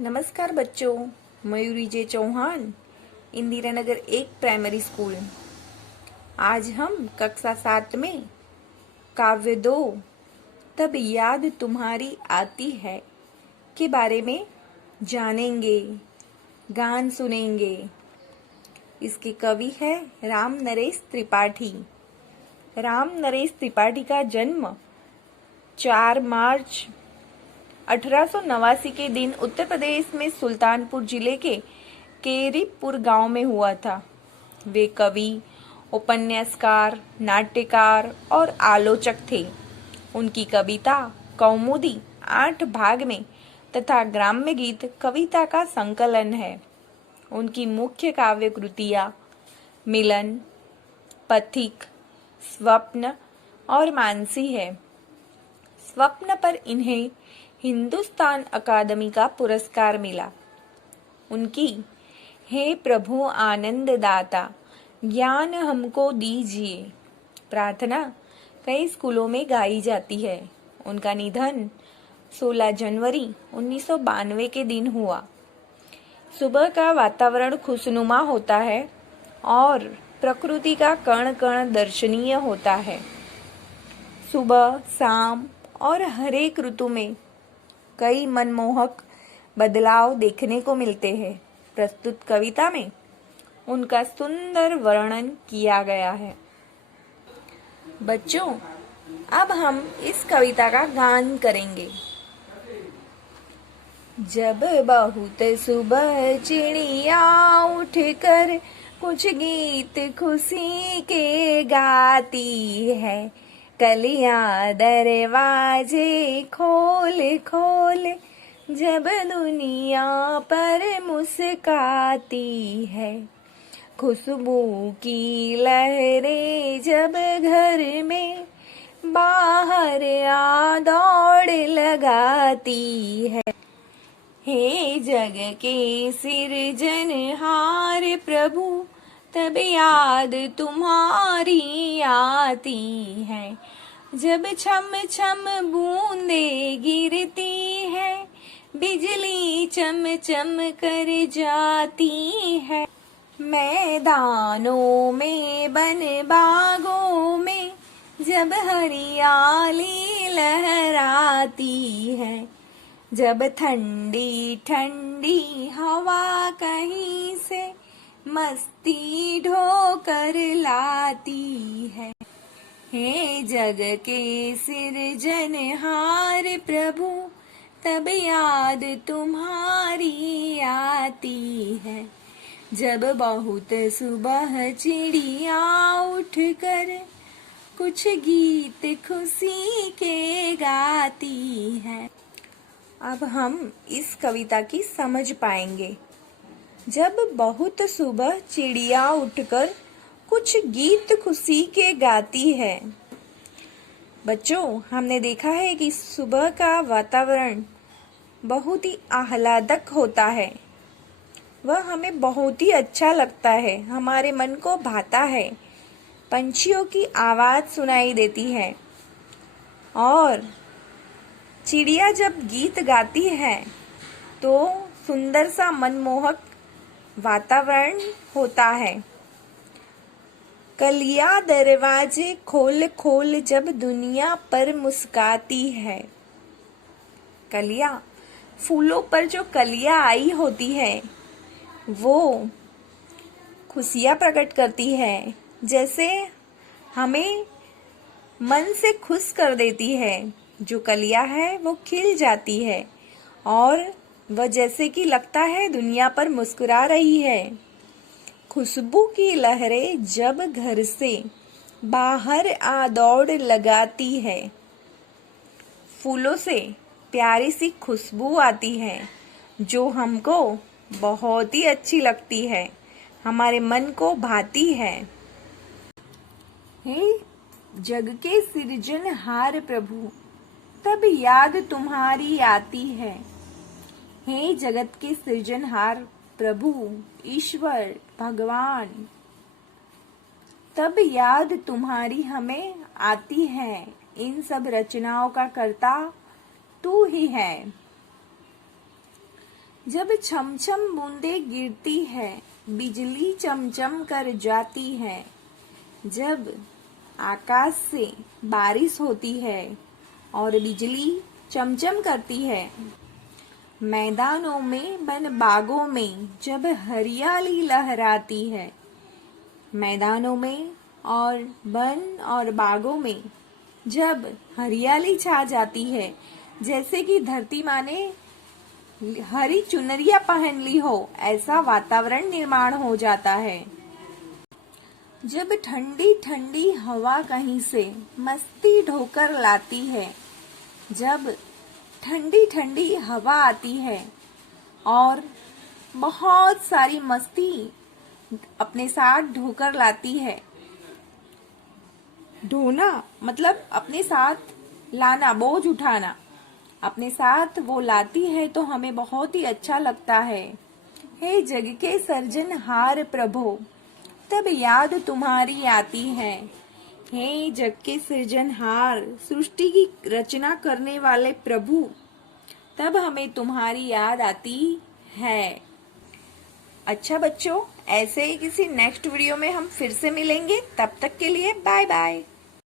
नमस्कार बच्चों, मयूरी जे Chauhan, Indira Nagar 1 primary school. आज हम कक्षा 7 में काव्य 2 तब याद तुम्हारी आती है के बारे में जानेंगे, गान सुनेंगे। इसके कवि है राम नरेश त्रिपाठी। राम नरेश त्रिपाठी का जन्म 4 मार्च 1889 के दिन उत्तर प्रदेश में सुल्तानपुर जिले के केरीपुर गांव में हुआ था। वे कवि, उपन्यासकार, नाट्यकार और आलोचक थे। उनकी कविता कौमुदी 8 भाग में तथा ग्राम्य गीत कविता का संकलन है। उनकी मुख्य काव्य कृतियाँ मिलन, पथिक, स्वप्न और मानसी है। स्वप्न पर इन्हें हिंदुस्तान अकादमी का पुरस्कार मिला। उनकी हे प्रभु आनंद दाता ज्ञान हमको दीजिए प्रार्थना कई स्कूलों में गाई जाती है। उनका निधन 16 जनवरी 1992 के दिन हुआ। सुबह का वातावरण खुशनुमा होता है और प्रकृति का कण कण दर्शनीय होता है। सुबह, शाम और हर एक ऋतु में कई मनमोहक बदलाव देखने को मिलते हैं। प्रस्तुत कविता में उनका सुंदर वर्णन किया गया है। बच्चों, अब हम इस कविता का गान करेंगे। जब बहुत सुबह चिड़िया उठ कर कुछ गीत खुशी के गाती है, कलियां दरवाजे खोल खोल जब दुनिया पर मुस्काती है, खुशबू की लहरें जब घर में बाहर आ दौड़ लगाती है, हे जग के सिरजनहार प्रभु तब याद तुम्हारी आती है, जब छम छम बूंदे गिरती है, बिजली चम चम कर जाती है, मैदानों में बन बागों में जब हरियाली लहराती है, जब ठंडी ठंडी हवा कहीं से मस्ती ढोकर लाती है, हे जग के सिरजनहार प्रभु तब याद तुम्हारी आती है, जब बहुत सुबह चिड़िया उठ कर कुछ गीत खुशी के गाती है। अब हम इस कविता की समझ पाएंगे। जब बहुत सुबह चिड़िया उठकर कुछ गीत खुशी के गाती है। बच्चों, हमने देखा है कि सुबह का वातावरण बहुत ही आह्लादक होता है। वह हमें बहुत ही अच्छा लगता है, हमारे मन को भाता है। पंछियों की आवाज़ सुनाई देती है और चिड़िया जब गीत गाती है तो सुंदर सा मनमोहक वातावरण होता है। कलियां दरवाजे खोल खोल जब दुनिया पर मुस्काती है। कलियां, फूलों पर जो कलियां आई होती है वो खुशियां प्रकट करती है, जैसे हमें मन से खुश कर देती है। जो कलियां है वो खिल जाती है और वह जैसे कि लगता है दुनिया पर मुस्कुरा रही है। खुशबू की लहरें जब घर से बाहर आ दौड़ लगाती है। फूलों से प्यारी सी खुशबू आती है जो हमको बहुत ही अच्छी लगती है, हमारे मन को भाती है। हे जग के सृजनहार प्रभु तब याद तुम्हारी आती है। हे जगत के सृजनहार प्रभु, ईश्वर, भगवान, तब याद तुम्हारी हमें आती है। इन सब रचनाओं का कर्ता तू ही है। जब छमछम बूंदे गिरती है, बिजली चमचम कर जाती है। जब आकाश से बारिश होती है और बिजली चमचम करती है। मैदानों में बन बागों में जब हरियाली लहराती है। मैदानों में और बन और बागों में जब हरियाली छा जाती है, जैसे कि धरती माँ ने हरी चुनरिया पहन ली हो, ऐसा वातावरण निर्माण हो जाता है। जब ठंडी ठंडी हवा कहीं से मस्ती ढोकर लाती है। जब ठंडी ठंडी हवा आती है और बहुत सारी मस्ती अपने साथ ढोकर लाती है। ढोना मतलब अपने साथ लाना, बोझ उठाना अपने साथ वो लाती है तो हमें बहुत ही अच्छा लगता है। हे जग के सर्जनहार प्रभु, तब याद तुम्हारी आती है। हे जग के सृजनहार, सृष्टि की रचना करने वाले प्रभु, तब हमें तुम्हारी याद आती है। अच्छा बच्चों, ऐसे ही किसी नेक्स्ट वीडियो में हम फिर से मिलेंगे। तब तक के लिए बाय बाय।